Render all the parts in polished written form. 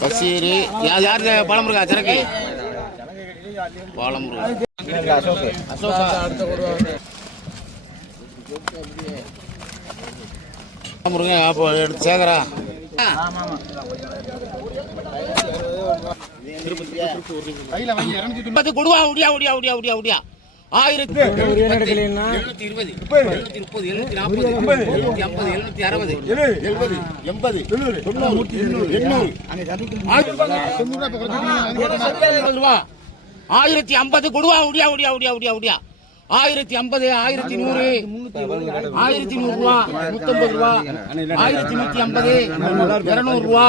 பசீர் யாரு பழமுருகா சரக்கு பாலமுருகா முருகன் அப்போ எடுத்து சேகரா கொடுவா உடியா உடியா உடியா உடியா உடியா 1720 730 740 750 760 1050 கொடுவா உடியா உடியா உடியா உடியா உடியா 1050 1100 1100 ரூபா 150 ரூபா 1150 200 ரூபா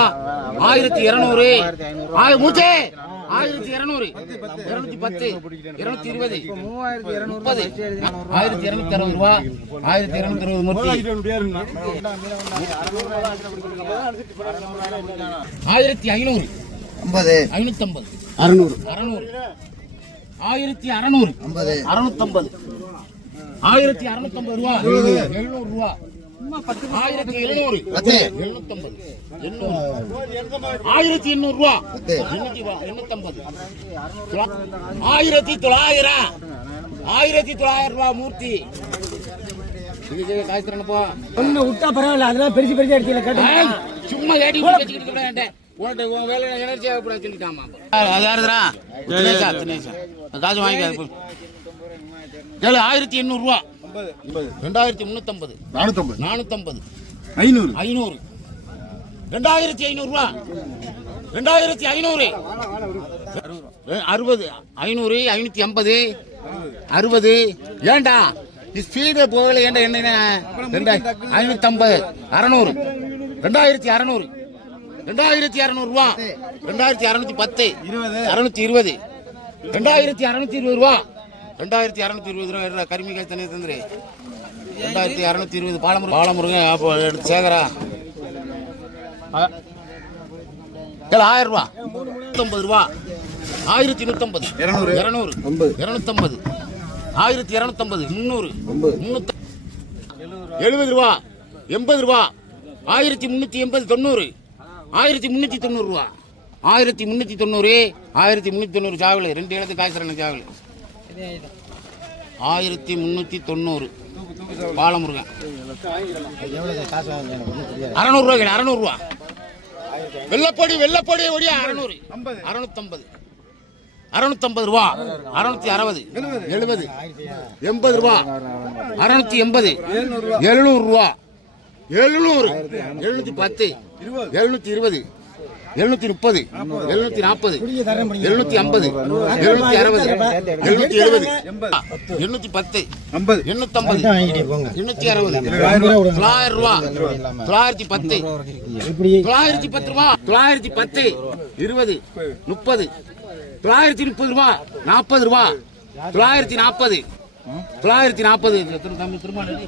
1200 மூச்சே 1200 210 220 30 1260 ரூபா 1260 மூர்த்தி 1500 50 550 600 1650 650 1650 ரூபா 700 ரூபா 1700 750 1800 ரூபா 850 1900 ரூபா மூர்த்தி காய்ச்சறனப்பா ஒண்ணு விட்டா பரவாயில்ல அதெல்லாம் பெருசு பெருசா அடிச்சல கேட்டா சும்மா ஏடி வச்சிட்டு இருக்கேன் உனக்கு உன் வேலை எனர்ஜி ஆகப்பட சொல்லிட்டாமா அது யாருடா தினேஷா காசு வாங்கிக்க 1800 ரூபா 2350 450 500 2500 ரூபா 2500 60 500 550 60 ஏண்டா ஸ்பீடு போகல ஏண்டா என்ன 550 600 2600 2600 ரூபா 2610 620 2620 ரூபா 2620 ரூபா கருமி காய் தண்ணி தந்துரு 2620 பாலமுருகன் அப்போ எடுத்து சேகரா 1000 ரூபா 150 ரூபா 1150 200 250 1250 300 370 ரூபா 80 ரூபா 1380 90 1390 ரூபா 1390 1390 சாவல் 2 இடத்து காய்ச்சறன சாவல் 1390 பாலமுருகன் 600 ரூபா 600 ரூபா வெள்ளப்பொடி ஒடியா 600 650 650 ரூபா 660 70 80 ரூபா 680 700 ரூபா 700 710 720 730 740 750 760 770 810 850 860 900 ரூபா 910 910 ரூபா 910 20 30 930 ரூபா 40 ரூபா 940 940 திரும்ப 2000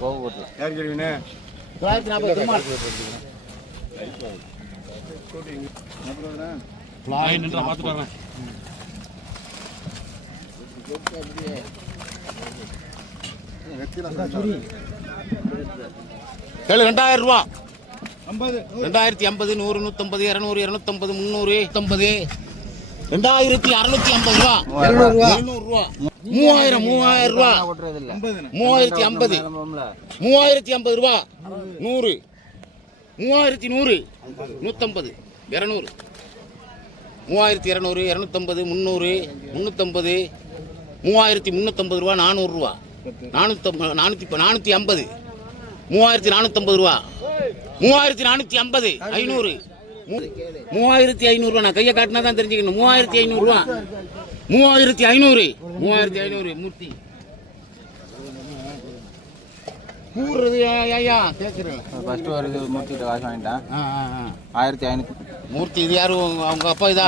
ரூபா 2050 100 150 200 250 300 350 2650 ரூபா 700 ரூபா 3000 ரூபா 3050 3050 ரூபா 100 3100 150 200 3200 250 300 350 3350 ரூபா 400 ரூபா 450 3450 ரூபா 3450 500 3500 ரூபா நான் கையை காட்டினா தான் தெரிஞ்சுக்கணும் 3500 ரூபா 3500 மூர்த்தி கூறுறது ஐயா கேட்குறேன் ஃபர்ஸ்ட் ஒரு மூர்த்திகிட்ட காசு வாங்கிட்டான் 1500 மூர்த்தி இது யாரும் அவங்க அப்பா இதா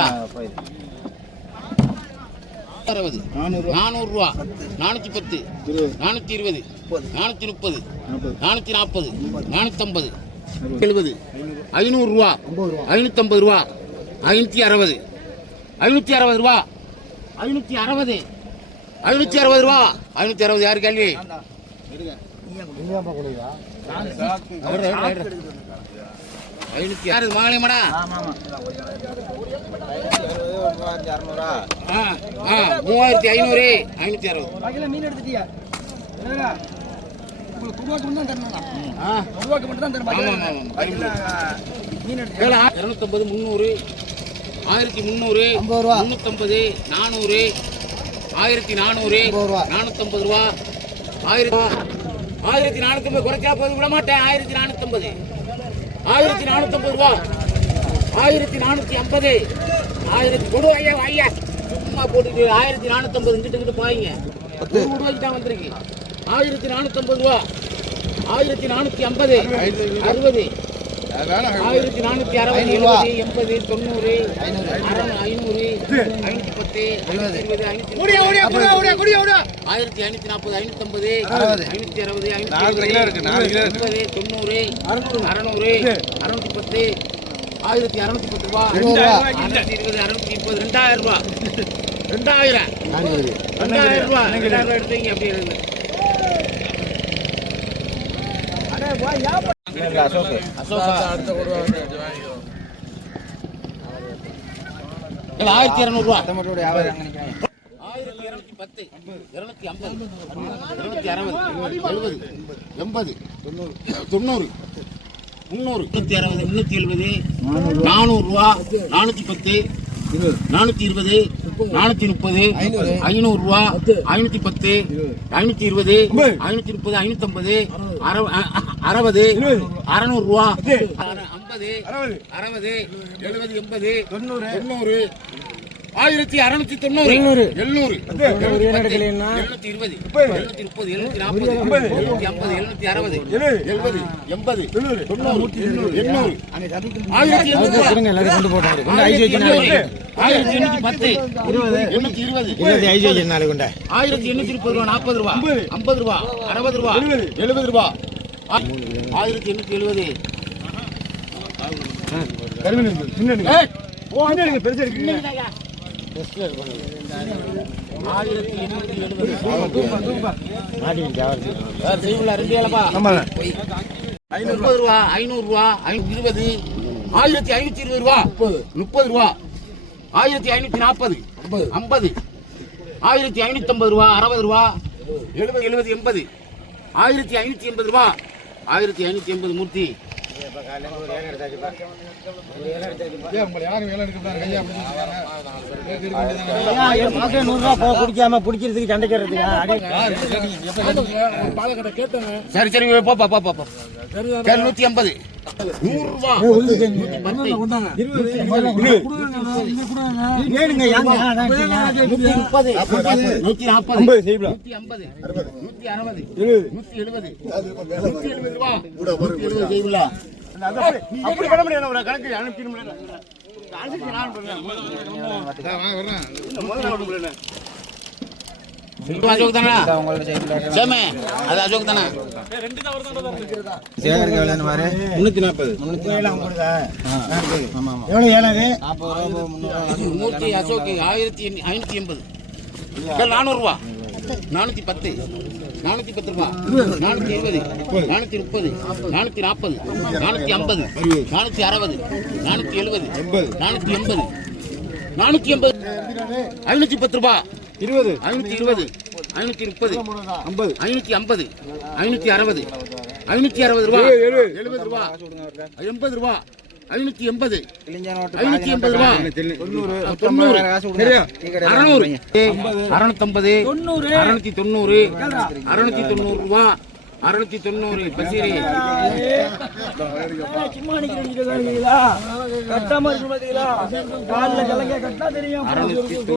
60 400 ரூபா 410 420 430 440 450 70 500 ரூபா 550 ரூபா 560 560 ரூபா 560 560 ரூபா 560 யாரு கேள்வி யாரு மாலையமாடா? ஆ ஆ 3500 560. மீன் எடுத்துட்டியா? உங்களுக்கு ரூபாய்க்கு மட்டும் தான் தரணும். ஆ ரூபாய்க்கு மட்டும் தான் தரணும். ஆமா ஆமா மீன் எடுத்து 250 300 1300 50 ரூபா 350 400 1400 450 ரூபா 1450 குறைச்சா போது விட மாட்டேன். 1450 1450 ரூபா 1450 1000 கொடு ஐயா ஐயா சும்மா போட்டுட்டு 1450 இங்கிட்டு பாய்ங்க 1 ரூபாய்க்கு தான் வந்திருக்கு. 1450 ரூபா 1450 60 1460 70 80 90 500 510 எடுத்தீங்க அப்படி அசோக் அசோகா 1200 ரூபா 1210 250 260 70 80 90 300 360 370 400 ரூபா 410 420 430 500 ரூபா 510 520 530 550 60 600 ரூபா 50 60 70 80 90 1690 700 720 730 740 750 760 70 80 1830 ரூபா 50 ரூபா 60 ரூபா 70 ரூபா 1870 500 ரூபா 500 ரூபா 520 1520 ரூபா 30 ரூபா 1540 50 1550 ரூபா 60 ரூபா 70 80 1580 ரூபா 1580 மூர்த்தி குடிக்காம பிடிக்கிறதுக்கு சண்டைக்கிறதுக்கு சரி சரி பாப்பா பாப்பா 250 100 ரூபா 150 அப்படி பண்ண முடியாது ஒரு கணக்கு அனுப்பிட முடியல அசோக் தானா சேமே அது அசோக் தானா 380 மூர்த்தி அசோக் 1580 400 ரூபா 410 410 ரூபா 420 430 440 450 460 470 480 510 ரூபா 520 530 550 560 560 ரூபா 70 ரூபா 80 ரூபா 580 580 ரூபா 90 650 690 690 ரூபா 690 பசீரி சும்மா நிக்கிறீங்களா கட்டாம இருக்கு பாத்தீங்களா கால்ல கலங்க கட்டா தெரியும்